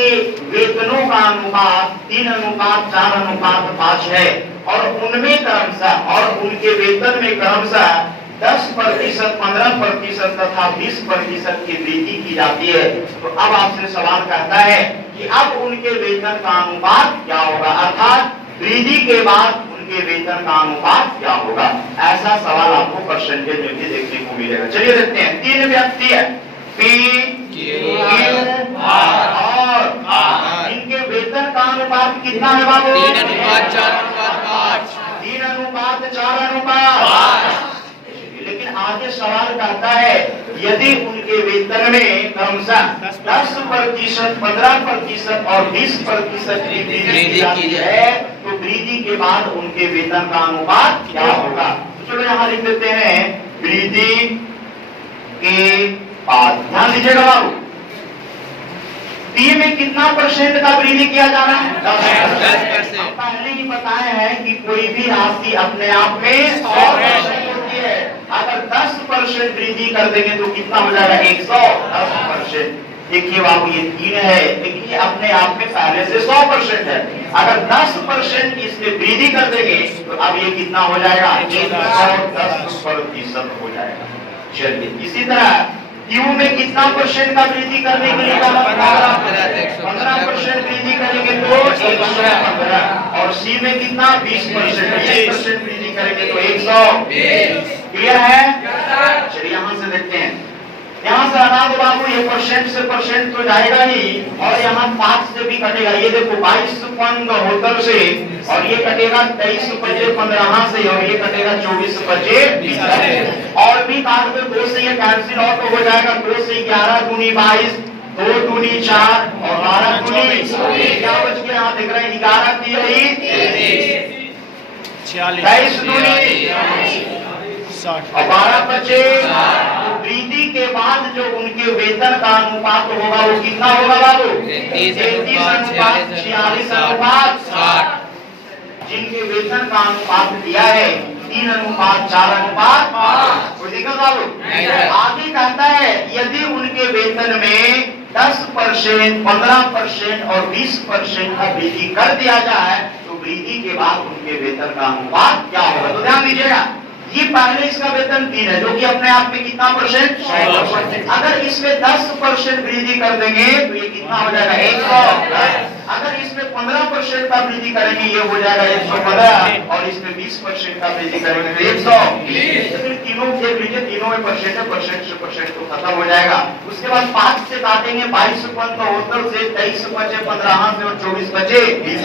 इनके वेतनों का अनुपात 3:4:5 है और उनमें क्रमशः और उनके वेतन में क्रमशः 10%, 15% तथा 20% की वृद्धि की जाती है। तो अब आपसे सवाल कहता है कि अब उनके वेतन का अनुपात क्या होगा, अर्थात वृद्धि के बाद उनके वेतन का अनुपात क्या होगा। ऐसा सवाल आपको परसेंटेज में भी देखने को मिलेगा। चलिए देखते हैं। 3 व्यक्ति है, P, Q, और R। इनके वेतन का अनुपात कितना है बाबू? 3:4:5। 3:4:5। लेकिन आगे सवाल कहता है यदि उनके वेतन में क्रमशः 10%, 15% और 20% की वृद्धि की जाती है तो वृद्धि के बाद उनके वेतन का अनुपात क्या होगा। तो चलो यहाँ लिख देते हैं वृद्धि के बाद। ध्यान दीजिएगा बाबू, टी में कितना परसेंट का वृद्धि किया जा रहा है? 10%। पहले ही बताए हैं कि कोई भी राशि अपने आप में 100% होती है। अगर 10% वृद्धि कर देंगे तो कितना हो जाएगा? 110%। देखिए बाबू ये 3 है लेकिन ये अपने आप में पहले से 100% है। अगर 10% इसमें वृद्धि कर देंगे तो अब ये कितना हो जाएगा? 110% हो जाएगा। चलिए इसी तरह क्यू में कितना परसेंट का वृद्धि करने के लिए कहा? 15% वृद्धि करेंगे तो 115। और सी में कितना? 20% वृद्धि करेंगे तो 120। क्लियर है? चलिए यहाँ से देखते हैं। यहाँ से हटा दो बाबू, ये परसेंट से परसेंट तो जाएगा ही और यहाँ 5 से भी कटेगा। ये देखो 22 से और ये कटेगा 23/15 से और ये कटेगा 24/20 से। और भी काट दो, 2 से ये कैंसिल आउट हो जाएगा। 2 से 11 दूनी 22, 2 दूनी 4 और 12 दूनी क्या बच गया? यहाँ देख रहे हैं 11 की 23 दूनी 60 और 12 बचे। वृद्धि के बाद जो उनके वेतन का अनुपात होगा वो कितना होगा बाबू? 33:46:60। जिनके वेतन का अनुपात दिया है 3:4:5। कोई दिक्कत बाबू? आगे कहता है यदि उनके वेतन में 10%, 15% और 20% का वृद्धि कर दिया जाए तो वृद्धि के बाद उनके वेतन का अनुपात क्या होगा। तो ध्यान दीजिएगा, ये पहले इसका वेतन 3 है जो कि अपने आप में कितना परसेंट? 100%। अगर इसमें 10% वृद्धि कर देंगे तो ये कितना हो जाएगा? 100। अगर इसमें 15% का वृद्धि करेंगे ये हो जाएगा 115 और इसमें 20% का वृद्धि करेंगे तो 100। फिर तीनों देख लीजिए, तीनों में परसेंट है, परसेंट से परसेंट तो खत्म हो जाएगा। उसके बाद 5 से काटेंगे 22/75 से 23/15 से और 24/20।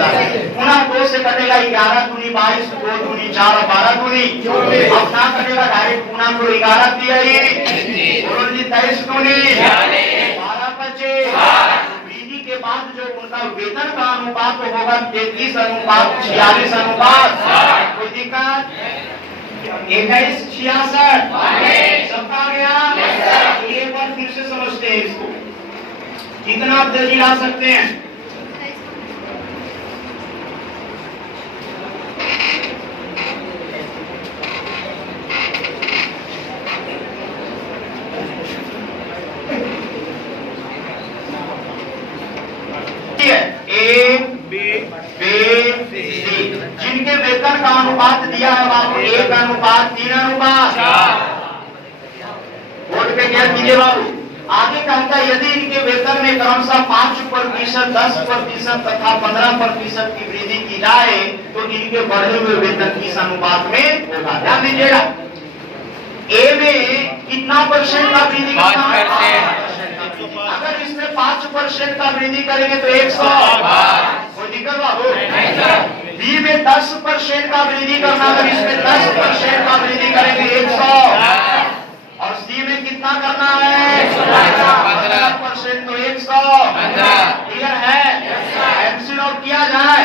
पुनः 2 से कटेगा 11 दूनी 22, 2 दूनी 4 और 12 दूनी 24। अब ना कटेगा डायरेक्ट पुनः को 11 दिया ही 23 दूनी 12/25। वृद्धि के बाद जो उनका वेतन का अनुपात होगा 33:46। कोई दिक्कत? 21:66 सबका आ गया? एक बार फिर से समझते हैं इसको, कितना तेजी ला सकते हैं। जिनके वेतन का अनुपात दिया है बाबू 1:3:4। वोट पे क्या कीजिए बाबू। आगे कहता है यदि इनके वेतन में क्रमशः 5%, 10% तथा 15% की वृद्धि की जाए तो इनके बढ़े हुए वेतन किस अनुपात में होगा। ध्यान दीजिएगा, ए में कितना परसेंट का वृद्धि करना है? 5%। अगर इसमें 5% का वृद्धि करेंगे तो 100। कोई दिक्कत बाबू? बी में 10% का वृद्धि करना, अगर इसमें 10% का वृद्धि करेंगे 100। और सी में कितना करना है? 15% तो 100। क्लियर है? एमसी नोट किया जाए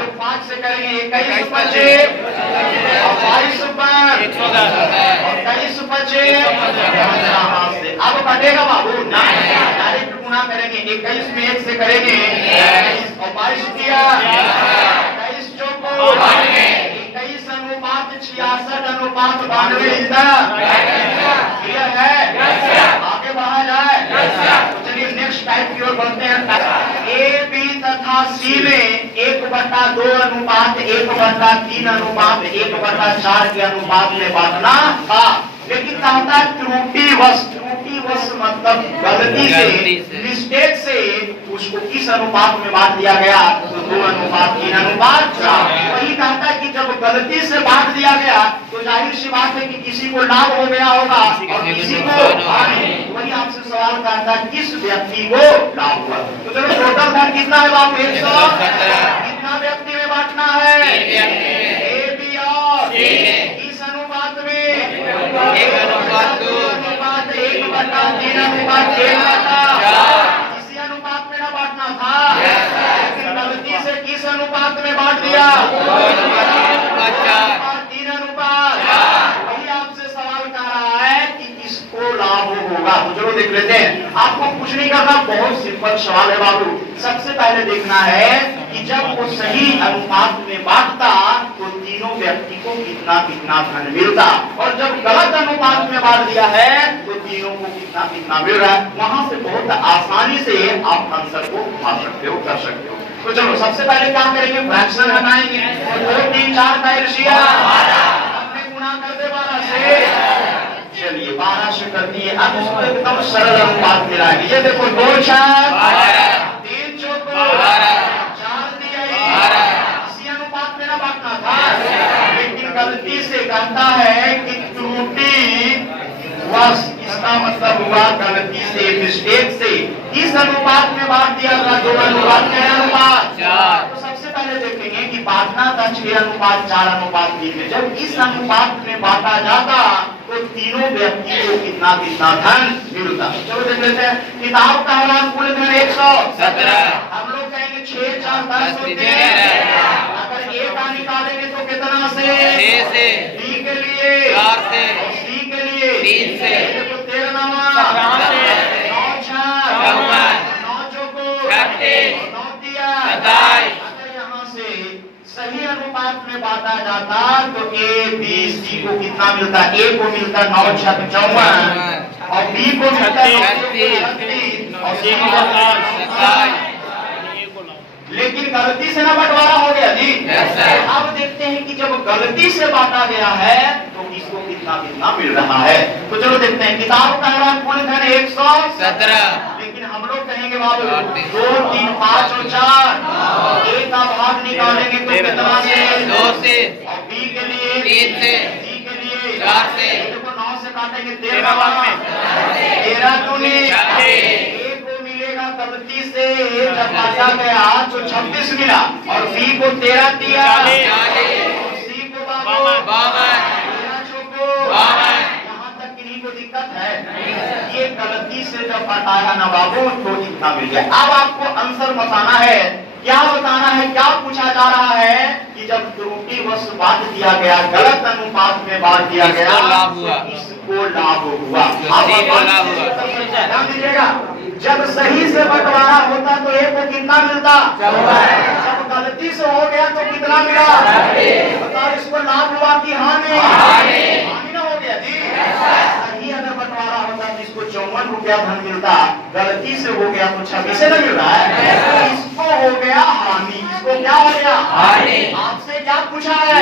तो 5 से करेंगे 21/25 और 22/110 और 23/25। अब कटेगा बाबू ना, डायरेक्ट गुना करेंगे। 21 में 1 से करेंगे 21 और 22 किया 23 चौको 21:66:92। क्लियर है? आगे बढ़ा जाए। चलिए नेक्स्ट टाइप की ओर बढ़ते हैं। ए बी तथा सी में 1/2 अनुपात 1/3 अनुपात 1/4 के अनुपात में बांटना था, लेकिन कहता है त्रुटिवश मतलब गलती से मिस्टेक से उसको किस अनुपात में बांट दिया गया, तो 2:3:4। वही कहता है कि जब गलती से बांट दिया गया तो जाहिर सी बात है कि किसी को लाभ हो गया होगा और किसी को हानि। वही आपसे सवाल करता है किस व्यक्ति को लाभ हुआ। तो चलो टोटल धन कितना है बाबू, 100। कितना व्यक्ति में बांटना है, ए बी और किस अनुपात में, 1:2 1/3 अनुपात 1/4। इसी अनुपात में ना बांटना था, लेकिन गलती से किस अनुपात में बांट दिया, 3 अनुपात। वही आपसे सवाल कर रहा है कि किसको लाभ होगा। तो चलो देख लेते हैं। आपको कुछ नहीं करना, बहुत सिंपल सवाल है बाबू। सबसे पहले देखना है कि जब वो सही अनुपात में बांटता तो तीनों व्यक्ति को कितना कितना धन मिलता, और जब गलत अनुपात में बांट दिया है तो तीनों को कितना कितना मिल रहा है। वहां से बहुत आसानी से आप आंसर को पा सकते हो, कर सकते हो। तो चलो सबसे पहले क्या करेंगे, फ्रैक्शन हटाएंगे। 2 3 4 का एलसीएम अपने गुणा कर दे 12 से। चलिए 12 से कर दिए। अब इसको एकदम सरल अनुपात मिलाएंगे। ये देखो 2 4 3 4 4 दिया, इसी अनुपात में ना बांटना था, लेकिन गलती से कहता है कि त्रुटि वश, इसका मतलब हुआ गलती से मिस्टेक से किस अनुपात में बांट दिया था, 2:4। तो सबसे पहले देखेंगे कि बांटना था 6:4:3 में। जब इस अनुपात में बांटा जाता तो तीनों व्यक्ति को कितना कितना धन मिलता। चलो देख लेते हैं। किताब का हवाला कुल धन 117। हम लोग कहेंगे 6 4 10 होते हैं। अगर ए का निकालेंगे तो कितना से, 6 से, बी के लिए 4 से, और सी के लिए 3 से, 13 9 4 9 चौको 36 9 दिया 27। अगर यहाँ से सही अनुपात में बांटा जाता तो ए बी सी को कितना मिलता, ए को मिलता 9 6 54 और बी को मिलता 36 और सी को 27। लेकिन गलती से ना बंटवारा हो गया जी। अब देखते हैं कि जब गलती से बांटा गया है तो इसको कितना कितना मिल रहा है। तो चलो देखते हैं। किताब का कुल धन 117, लेकिन हम लोग कहेंगे बाबू 2 3 5 और 4। ए का भाग निकालेंगे तो कितना से, 2 से, और बी के लिए 3 से, सी के लिए 4 से, देखो 9 से काटेंगे 13 दूनी 40। गलती से जब बांटा गया तो 26 मिला और बी को 13 दिया, सी को 52, यहाँ तक किन्हीं को दिक्कत है। ये गलती से जब बताया ना बाबू तो इतना मिल गया। अब आपको आंसर बताना है। क्या बताना है, क्या पूछा जा रहा है कि जब त्रुटिवश बांट दिया गया, गलत अनुपात में बांट दिया गया, लाभ हुआ, इसको लाभ हुआ। ध्यान दीजिएगा, जब सही से बंटवारा होता तो एक को कितना मिलता, जब गलती से हो गया तो कितना मिला, बताओ इसको लाभ हुआ कि हानि? हानि ना हो गया जी। सही अगर बंटवारा होता तो इसको 54 रुपया धन मिलता, गलती से हो गया तो 26 नहीं मिल रहा है, इसको हो गया हानि। इसको क्या हो गया, हानि। आपसे क्या पूछा है,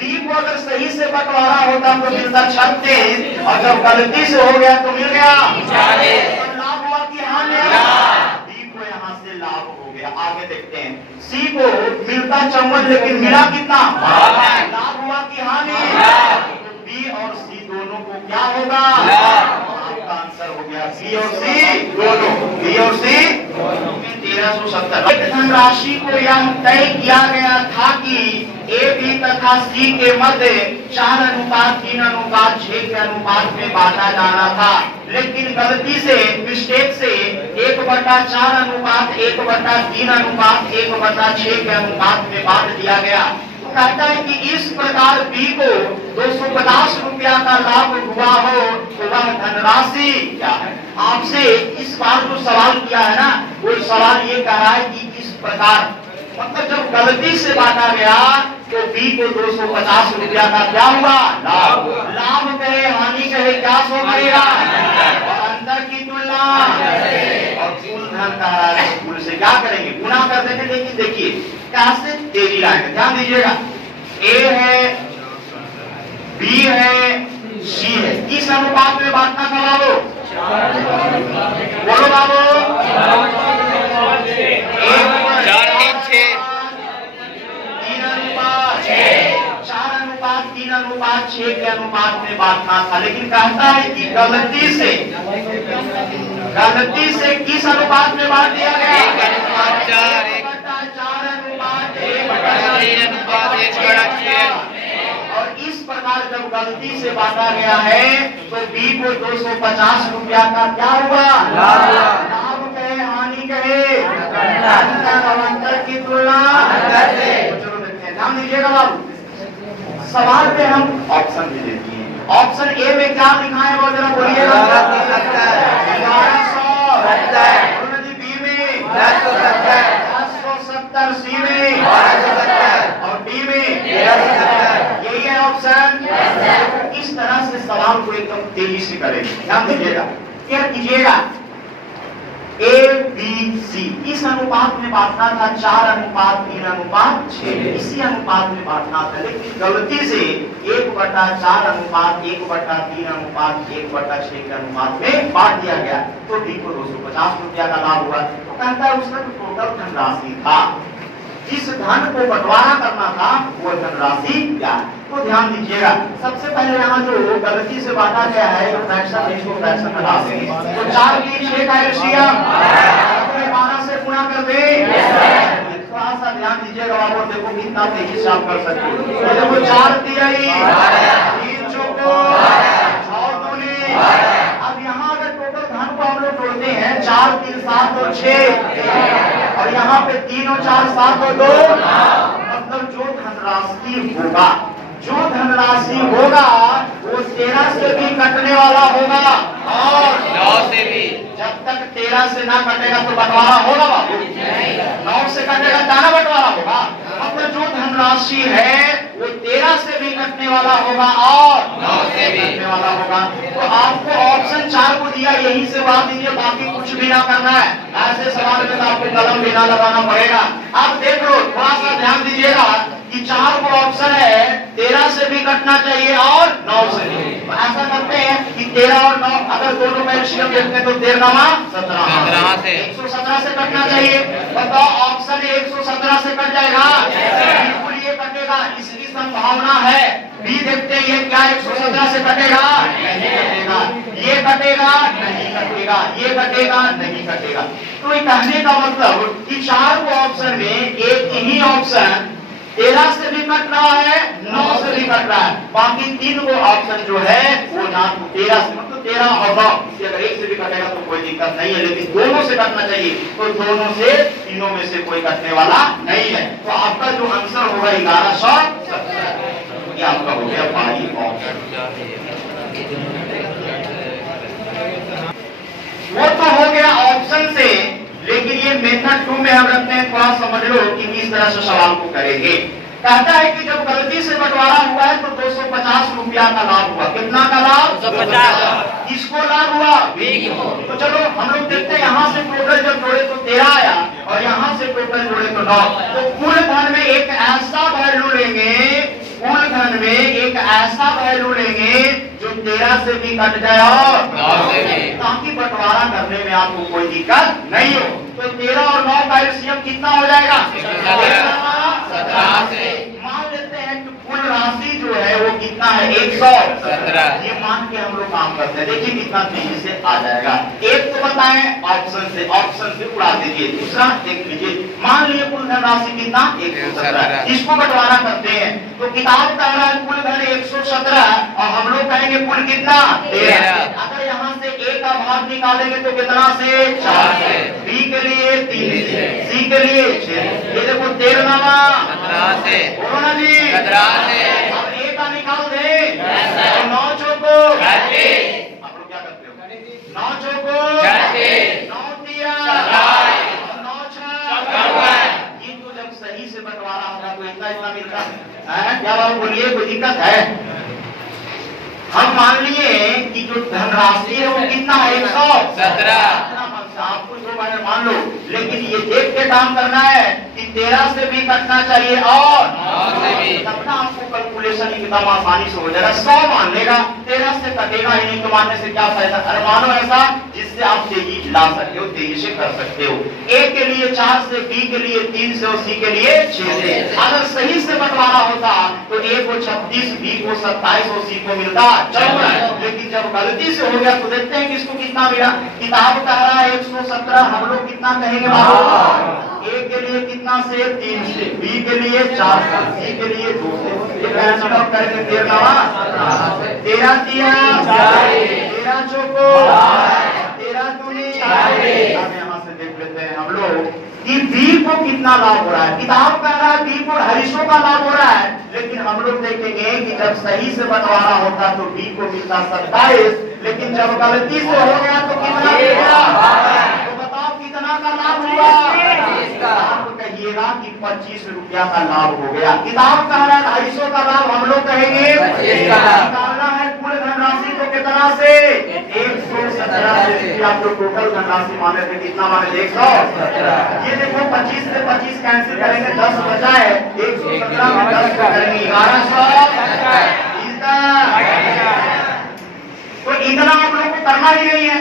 बी को अगर सही से बंटवारा होता तो मिलता 36 और जब गलती से हो गया तो मिल गया 40। लाभ हुआ कि हानि? बी को यहाँ से लाभ हो गया। आगे देखते हैं। सी को मिलता 54 लेकिन मिला कितना, लाभ हुआ कि हानि? बी और सी दोनों को क्या होगा, आपका आंसर हो गया बी और सी दोनों, बी और सी 1370। धनराशि को यह तय किया गया था कि ए बी तथा सी के मध्य 4:3:6 के अनुपात में बांटा जाना था, लेकिन गलती से मिस्टेक से 1/4:1/3:1/6 के अनुपात में बांट दिया गया। कहता है कि इस प्रकार बी को 250 रुपया का लाभ हुआ हो तो वह धनराशि क्या है। आपसे इस बार जो सवाल किया है ना, वो सवाल ये कह रहा है कि इस प्रकार मतलब जब गलती से बांटा गया तो बी को 250 रुपया का क्या हुआ, लाभ। लाभ कहे हानि कहे क्या सो करेगा, और अंतर की तुलना और कुल धन कह रहा है कुल से क्या करेंगे गुना कर देंगे। लेकिन देखिए कैसे तेजी लाएंगे, ध्यान दीजिएगा। ए है, बी है, सी है, किस अनुपात में बांटना था बाबू? बोलो बाबू। 4 3 6 3 अनुपात 6 के अनुपात में बांटना था। लेकिन कहता है कि गलती से किस अनुपात में बांट दिया गया? 1 अनुपात 4 4 अनुपात 3 अनुपात 1/6। और इस प्रकार जब गलती से बांटा गया है तो बी को 250 रुपया का क्या हुआ? लाभ कहे हानि कहे? अंतर की तुलना। चलो देखते हैं, ध्यान दीजिएगा बाबू। सवाल पे हम ऑप्शन भी देती हैं। ऑप्शन ए में क्या लिखा है वो जरा बोलिएगा। 1170। बी में 1070। सी में और डी में यही है ऑप्शन। इस तरह से सवाल को एकदम तेजी से करेंगे, ध्यान दीजिएगा। क्या कीजिएगा? ए बी सी इस अनुपात में बांटना था 4 अनुपात 3 अनुपात 6 इसी अनुपात में बांटना था। लेकिन गलती से 1/4 अनुपात 1/3 अनुपात 1/6 के अनुपात में बांट दिया गया तो डी को 250 रुपया का लाभ हुआ। तो कहता है उसका जो टोटल धनराशि था, जिस धन को बंटवारा करना था वो धनराशि क्या? तो ध्यान दीजिएगा। सबसे पहले यहाँ जो गलती से बांटा गया है फ्रैक्शन, इसको फ्रैक्शन में डालेंगे। तो 4 की 6 का एलसीएम 12 से गुणा कर दे। थोड़ा सा ध्यान दीजिएगा बाबू, देखो कितना तेजी से आप कर सकते हो। देखो 4 तिहाई 3 चौको 6 दूनी। अब यहाँ अगर टोटल धन को हम लोग जोड़ते हैं 4 3 7 और 6 और यहाँ पे 3 और 4 7 और 2 मतलब जो धनराशि होगा वो 13 से भी कटने वाला होगा और 9 से भी। जब तक 13 से ना कटेगा तो बंटवारा होगा बाबू। 9 से कटेगा दाना बंटवारा होगा। मतलब जो धनराशि है वो 13 से भी कटने वाला होगा और 9 से भी कटने वाला होगा। तो आपको ऑप्शन 4 को दिया, यही से बात दीजिए, बाकी कुछ भी ना करना है। ऐसे सवाल में तो आपको कलम भी ना लगाना पड़ेगा। आप देख लो, थोड़ा सा ध्यान दीजिएगा कि 4 को ऑप्शन है 13 से भी कटना चाहिए और 9 से भी। तो ऐसा करते हैं कि 13 और 9 अगर दोनों में एलसीएम देखते हैं तो 13 17 से 117 से कटना चाहिए। बताओ ऑप्शन 117 से कट जाएगा? बिल्कुल ये कटेगा, इसकी संभावना है। बी देखते हैं ये क्या 117 से कटेगा? नहीं कटेगा। ये कटेगा? नहीं कटेगा। ये कटेगा? नहीं कटेगा। तो ये कहने का मतलब कि 4 को ऑप्शन में एक ही ऑप्शन 13 से भी कट रहा है 9 से भी कट रहा है। बाकी 3 को ऑप्शन जो है वो ना 13 से मतलब 13 और 9 से अगर एक से भी कटेगा तो कोई दिक्कत नहीं है। लेकिन दोनों से कटना चाहिए तो दोनों से तीनों में से कोई कटने वाला नहीं है। तो आपका जो आंसर होगा 1170 ये आपका हो गया बाई ऑप्शन। वो तो हो गया ऑप्शन से। लेकिन ये मेथड 2 में हम रखते हैं, थोड़ा समझ लो कि किस तरह से सवाल को करेंगे। कहता है कि जब गलती से बंटवारा हुआ है तो 250 रुपया का लाभ हुआ। कितना का लाभ? 250। किसको लाभ हुआ? तो चलो हम लोग देखते हैं, यहाँ से टोटल जब जोड़े तो 13 आया और यहाँ से टोटल जोड़े तो 9। तो कुल धन में एक ऐसा वैल्यू लेंगे, कुल धन में एक ऐसा वैल्यू लेंगे जो 13 से भी कट जाए और 9 से भी, ताकि बंटवारा करने में आपको कोई दिक्कत नहीं हो। तो 13 और 9 का एलसीएम कितना हो जाएगा? 17 से। मान लेते हैं कि कुल राशि जो है वो कितना है? 117। ये मान के हम लोग काम करते हैं। देखिए कितना तेजी से आ जाएगा। एक तो बताएं ऑप्शन से उड़ा दीजिए। दूसरा देख लीजिए, मान लिए कुल धन राशि कितना? 117। इसको बंटवारा करते हैं तो किताब कह रहा है कुल धन 117 और हम लोग कहेंगे कुल कितना? 13। अगर यहाँ से A का भाग निकालेंगे तो कितना से? 4 से। B के लिए 3 से, C के लिए 6। ये देखो 13 17 से, बोलो ना जी 17 से। अब A का निकाल दे तो 9 चौको 36। आप लोग क्या करते हो? 9 चौको 36, 9 तिया 9 छह 54। ये तो जब सही से बंटवारा होगा तो इतना मिलता है। क्या बात बोलिए, कोई दिक्कत है? हम मान लिए कि जो धनराशि है वो कितना है 17 आपको जो मैंने मान लो, लेकिन ये देख के काम करना है कि 13 से भी कटना चाहिए और 9 से भी। तब ना आपको कैलकुलेशन एकदम आसानी से हो जाएगा। 100 मान लेगा, 13 से कटेगा ही नहीं, तो मानने से क्या फायदा। अरे मानो ऐसा जिससे आप तेजी ला सकते हो, तेजी से कर सकते हो। ए के लिए 4 से, बी के लिए 3 से और सी के लिए 6 से। अगर सही से बंटवारा होता तो ए को 36, बी को 27 और सी को मिलता 54। लेकिन जब गलती से हो गया तो देखते हैं किसको कितना मिला। किताब कह रहा है 117, हम लोग कितना कहेंगे बाबू? ए के लिए कितना से 3 से, बी के लिए 4 से, सी के लिए 2 से। ये कैंसिल आउट करेंगे 13 दिया 13 चौको 13 दूनी। अब यहाँ से देख लेते हैं हम लोग कि बी को कितना लाभ हो रहा है। किताब कह रहा है बी को 250 का लाभ हो रहा है, लेकिन हम लोग देखेंगे कि जब सही से बंटवारा होता तो बी को मिलता 27, लेकिन जब गलती से हो गया तो कितना मिला? तो बताओ कितना का लाभ हुआ? आप कहिएगा कि 25 रुपया का लाभ हो गया। किताब कह रहा है 250 का लाभ, हम लोग कहेंगे 25 का लाभ। निकालना है कुल धनराशि को कितना से 117 से। आप जो टोटल धनराशि माने थे कितना माने थे 117। ये देखो 25 से 25 कैंसिल करेंगे 10 बचा है, 117 में 10 करेंगे 1100। तो इतना आप लोगों को करना ही नहीं है।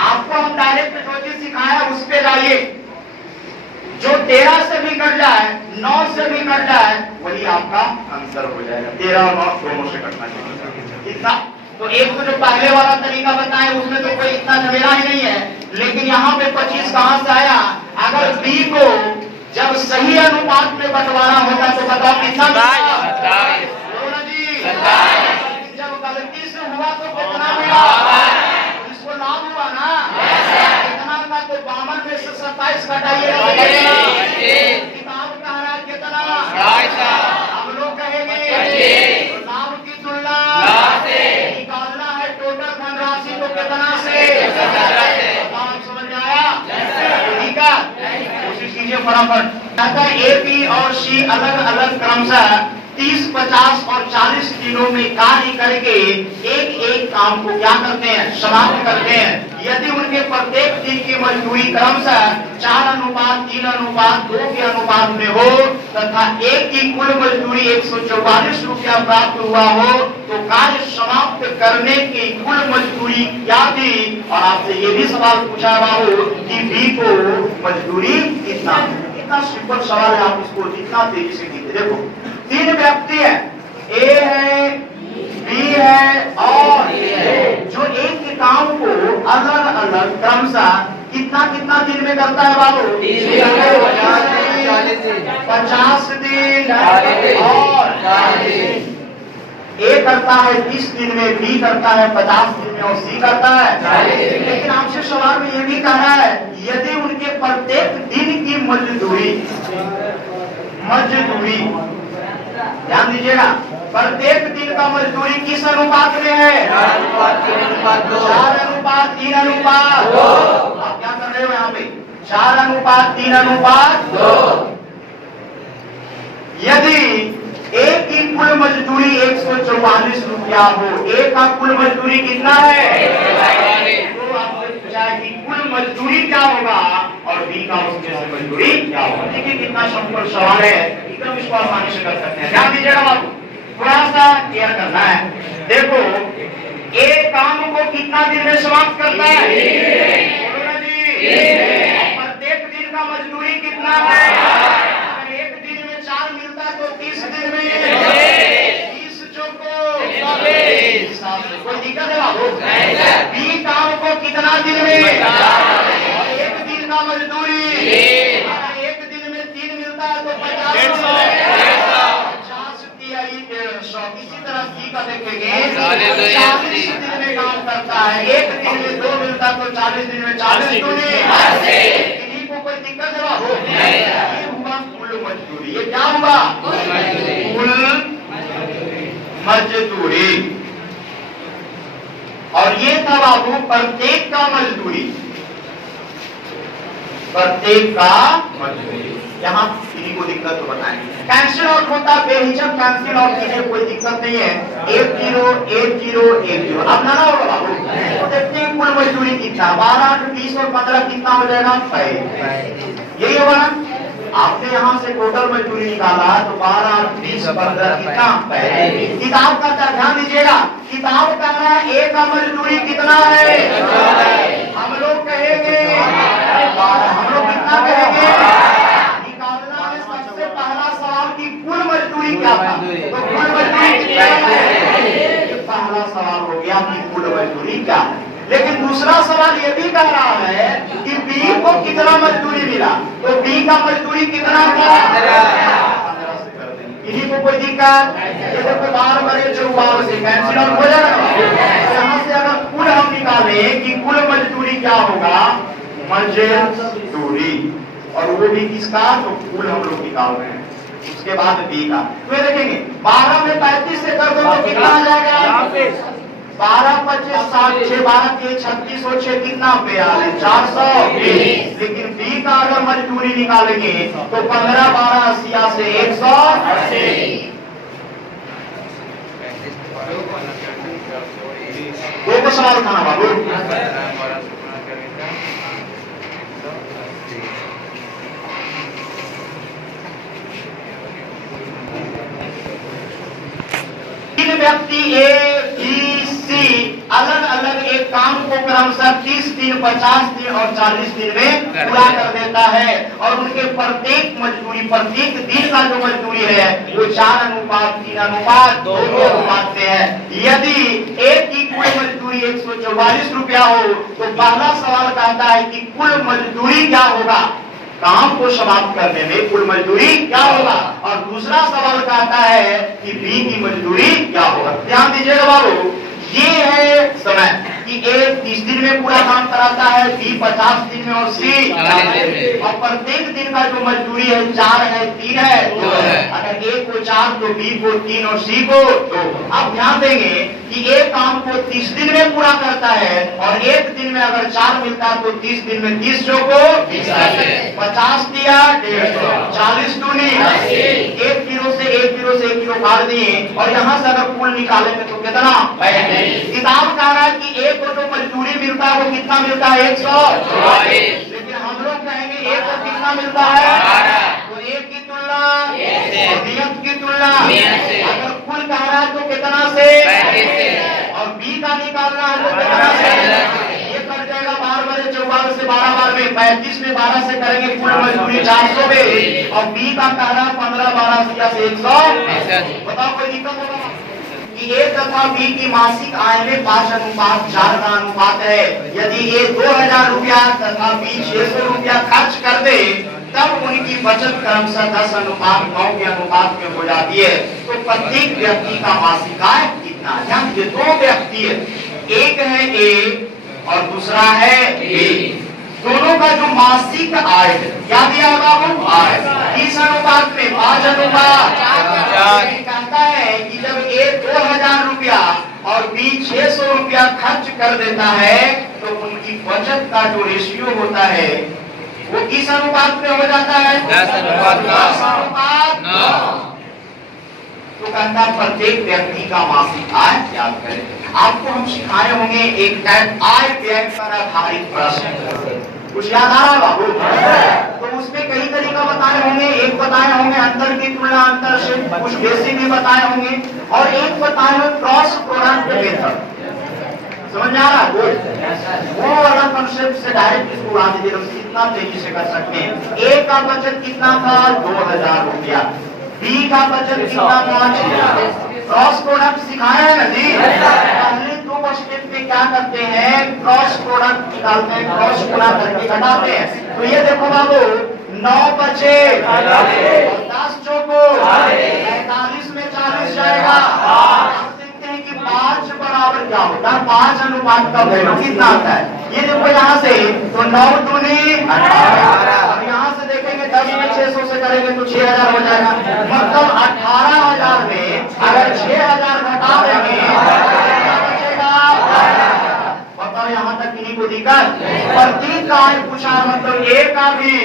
आपको हम डायरेक्ट जो चीज सिखाया उस पे जाइए। जो 13 से भी कट जाए, 9 से भी कट जाए, वही आपका आंसर हो जाएगा। 13 और 9 दोनों से कटना चाहिए। इतना तो एक तो जो पहले वाला तरीका बताए उसमें तो कोई इतना झमेला ही नहीं है, लेकिन यहाँ पे 25 कहां से आया? अगर बी को जब सही अनुपात में बंटवारा होता तो बताओ कितना? 27 जब गलती से हुआ तो कितना मिला? इसको लाभ हुआ ना? कितना का? तो 52 में से 27 घटाइएगा। किताब कह रहा है कितना? हम लोग कहेंगे तो लाभ की तुलना निकालना है टोटल धनराशि को कितना से? आप समझ में आया? ठीक है, कोशिश कीजिए फटाफट। ए, बी और सी अलग अलग क्रमशः 30, 50 और 40 दिनों में कार्य करके एक एक काम को क्या करते हैं? समाप्त करते हैं। यदि उनके प्रत्येक दिन की मजदूरी क्रमशः 4:3:2 के अनुपात में हो तथा एक की कुल मजदूरी 144 रुपया प्राप्त हुआ हो तो कार्य समाप्त करने की कुल मजदूरी क्या थी? और आपसे ये भी सवाल पूछा बाबू कि बी को मजदूरी कितना? कितना सिंपल सवाल है, आप इसको जितना तेजी से कीजिए। देखो 3 व्यक्ति है, ए है, बी है और जो एक ही काम को अलग अलग क्रमशः कितना कितना दिन में करता है बाबू? 50 दिन और ए करता है 30 दिन में, बी करता है 50 दिन में और सी करता है। लेकिन आपसे सवाल में ये भी कह रहा है यदि उनके प्रत्येक दिन की मजदूरी ध्यान दीजिएगा, प्रत्येक दिन का मजदूरी किस अनुपात में है? 4:3:2। आप क्या कर रहे हो यहाँ पे? 4:3:2। यदि एक की कुल मजदूरी 144 रुपया हो, एक का कुल मजदूरी कितना है? तो आपसे पूछा है कि कुल मजदूरी क्या होगा और बी का उसमें से मजदूरी क्या होगा। देखिए कितना सिंपल सवाल है, एकदम इसको आसानी से कर सकते हैं। ध्यान दीजिएगा बाबू, थोड़ा सा क्लियर करना है। देखो एक काम को कितना दिन में समाप्त करता है? बोलो ना जी। प्रत्येक दिन का मजदूरी कितना है? अगर एक दिन में 4 मिलता है तो 30 दिन में 30 चौको 120। कोई दिक्कत है बाबू? बी काम को कितना दिन में? एक दिन का मजदूरी अगर एक दिन में 3 मिलता है तो 50 तिहाई 150। इसी तरह सी का देखेंगे 40 दिन में काम करता है, एक दिन में 2 मिलता तो 40 दिन में 40 दूनी। इन्हीं को कोई दिक्कत है बाबू? ये हुआ कुल मजदूरी। ये क्या हुआ? कुल मजदूरी। और ये था बाबू प्रत्येक का मजदूरी। प्रत्येक का मजदूरी। यहाँ किसी को दिक्कत तो बताएं, कैंसिल आउट होता बेहिचक कैंसिल आउट कीजिए, कोई दिक्कत नहीं है। 1 0 1 0 1 0 अब ना होगा बाबू। तो देखते हैं कुल मजदूरी कितना, 12 8 20 और 15 कितना हो जाएगा, 5। यही होगा ना। आपने यहाँ से टोटल मजदूरी निकाला तो 12 8 20 15 कितना, 5। किताब का ध्यान दीजिएगा, किताब का है ए का मजदूरी कितना है, हम लोग कहेंगे 12। हम लोग कितना कहेंगे, निकालना है सबसे पहला सवाल की कुल मजदूरी क्या था, तो कुल मजदूरी कितना है, ये पहला सवाल हो गया कि कुल मजदूरी क्या है। लेकिन दूसरा सवाल ये भी कह रहा है कि बी को कितना मजदूरी मिला, तो बी का मजदूरी कितना था, 15 से कर देंगे। इन्हीं को कोई दिक्कत, ये देखो 12 बड़े 44 से कैंसिल आउट हो जाएगा। यहाँ से अगर कुल हम निकाले कि कुल मजदूरी क्या होगा, मजदूरी, और वो भी किसका, तो कुल हम लोग निकाल रहे हैं। उसके बाद बी का तो ये देखेंगे 12 में 35 से कर दो तो कितना आ जाएगा, 12 25 60 6 12 के 36 और 6 कितना, 42 420। लेकिन बी का अगर मजदूरी निकालेंगे तो 15 12 80 से 180। दो सवाल था ना बाबू, व्यक्ति ए बी सी अलग अलग एक काम को क्रमशः 30 दिन 50 दिन और 40 दिन में पूरा कर देता है, और उनके प्रत्येक मजदूरी, प्रत्येक दिन का जो मजदूरी है वो 4 अनुपात 3 अनुपात 2 अनुपात में है। यदि एक की कुल मजदूरी 144 रुपया हो तो पहला सवाल कहता है कि कुल मजदूरी क्या होगा, काम को समाप्त करने में कुल मजदूरी क्या होगा, और दूसरा सवाल कहता है कि बी की मजदूरी क्या होगा। ध्यान दीजिएगा बाबू, ये है समय कि ए 30 दिन में पूरा काम कराता है, बी 50 दिन में और सी 40 दिन में, और प्रत्येक दिन का जो मजदूरी है 4 है 3 है 2 है। अगर ए को 4 तो बी को 3 और सी को 2। अब ध्यान देंगे कि ए काम को 30 दिन में पूरा करता है, और एक दिन में अगर 4 मिलता है तो 30 दिन में 30 जो को 50 दिया 150, 40 दूनी 1 किलो से 1 किलो काट दिए, और यहाँ से अगर कुल निकालेंगे तो कितना, किताब कह रहा है कि एक को जो मजदूरी मिलता है वो कितना मिलता है, 144। लेकिन हम लोग कहेंगे एक को कितना मिलता है, तो एक की तुलना और नियत की तुलना, अगर कुल कह रहा है तो कितना से, और बी का निकालना है तो कितना से, ये कर जाएगा 12 बड़े 44 से 12 बार में 35 में 12 से करेंगे कुल मजदूरी 400 में, और बी का कह रहा है 15 12 से 100। बताओ कोई दिक्कत होगा कि ए तथा बी की मासिक आय में 5 अनुपात 4 का अनुपात है। यदि ए 2000 रुपया तथा बी 600 रुपया खर्च कर दे तब उनकी बचत क्रमशः 10 अनुपात 9 के अनुपात में हो जाती है। तो प्रत्येक व्यक्ति का मासिक आय कितना, ध्यान दीजिए, 2 व्यक्ति है, एक है ए और दूसरा है बी, दोनों का जो मासिक आय है क्या दिया होगा, वो आय 30 अनुपात में 5 अनुपात 4। कहता है कि जब ए 2000 रुपया और बी 600 रुपया खर्च कर देता है तो उनकी बचत का जो रेशियो होता है वो किस अनुपात में हो जाता है, 10 अनुपात 9। तो कहता है प्रत्येक व्यक्ति का मासिक आय याद करें। आपको हम सिखाए होंगे एक टाइप आय व्यय पर आधारित प्रश्न, कुछ याद आ रहा है बाबू, तो उसमें कई तरीका बताए होंगे। एक बताए होंगे अंतर की तुलना अंतर से, कुछ बेसिक भी बताए होंगे, और एक बताए होंगे क्रॉस प्रोडक्ट मेथड। समझ आ रहा है, वो वाला कंसेप्ट से डायरेक्ट इसको उड़ा दीजिए, हम कितना तेजी से कर सकते हैं। ए का बचत कितना था, 2000 रुपया, बी का बचत कितना था, क्रॉस प्रोडक्ट सिखाया है ना जी। पहले 2 स्टेप में क्या करते हैं, क्रॉस प्रोडक्ट निकालते हैं, क्रॉस गुणा करके घटाते हैं। तो ये देखो बाबू, 9 बचे 10 चौको 45 में 40 जाएगा। आप देखते हैं कि 5 बराबर क्या होता है, 5 अनुपात का वैल्यू कितना आता है, ये देखो यहाँ से, तो 9 दूनी 18, और यहाँ से देखेंगे 10 में 600 से करेंगे तो 6000 हो जाएगा। मतलब 18000 में अगर 6000 घटा देंगे तो कितना बचेगा, बताओ यहाँ तक किन्हीं को दिक्कत। प्रत्येक का है पूछा, मतलब ए का भी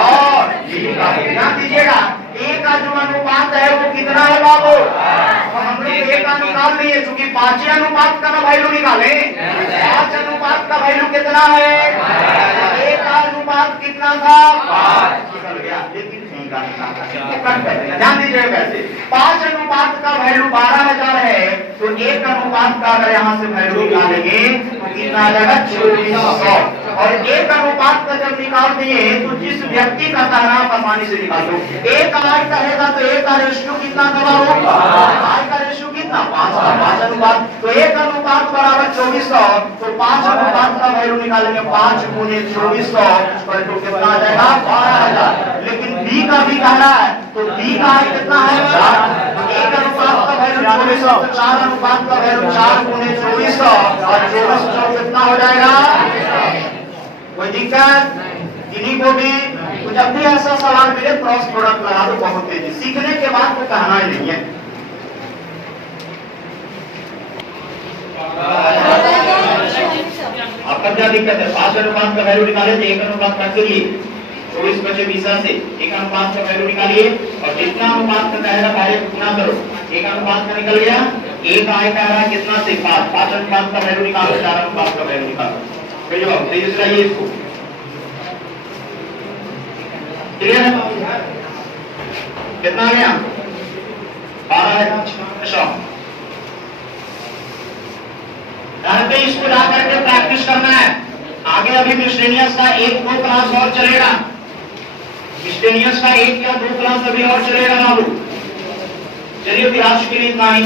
और बी का भी। ध्यान दीजिएगा, ए का जो अनुपात है वो कितना है बाबू? तो हम लोग ए का निकाल लिए, क्योंकि 5 अनुपात का ना वैल्यू निकाले। 5 अनुपात का वैल्यू कितना है? ए का अनुपात कितना था? 5 निकल गया, लेकिन बी का निकाला। ध्यान दीजिएगा कैसे, 5 अनुपात का वैल्यू 12,000 है, तो एक अनुपात का अगर यहाँ से वैल्यू निकालेंगे तो कितना आ जाएगा? 2400। और एक अनुपात का जब निकाल दिए तो जिस व्यक्ति का कहना आप आसानी से निकाल दो। एक आय कहेगा तो एक का रेशियो कितना करा होगा? आय का रेशियो कितना? 5 अनुपात। तो एक अनुपात बराबर 2400, तो 5 अनुपात का वैल्यू निकालेंगे 5 गुने 2400, तो कितना आ जाएगा? 12,000। लेकिन बी का भी कह रहा है, तो बी का आय कितना है? 4। एक अनुपात का वैल्यू 2400, तो 4 अनुपात का वैल्यू 4 गुने 2400, और 2400 कितना हो जाएगा? कोई दिक्कत? इन्हीं को भी तो जब भी ऐसा सवाल मिले क्रॉस प्रोडक्ट लगा दो बहुत तेजी। सीखने के बाद तो कहना ही नहीं है। आपका क्या दिक्कत है? 5 अनुपात का वैल्यू निकाले थे, एक अनुपात काट करिए, 24 बचे 20 से एक अनुपात का वैल्यू निकालिए, और जितना अनुपात का कहेगा डायरेक्ट गुना करो। एक अनुपात का निकल गया, एक आय का रहा कितना से? 5 अनुपात का वैल्यू निकालो, 4 अनुपात का वैल्यू निकालो। तेजी से लाइए इसको। क्लियर है? कितना आ गया? 12 है। अच्छा, पे इसको ला करके प्रैक्टिस करना है। आगे अभी मिसलेनियस का 1-2 क्लास और चलेगा। मिसलेनियस का 1 या 2 क्लास अभी और चलेगा बाबू। चलिए अभी आज के लिए इतना ही।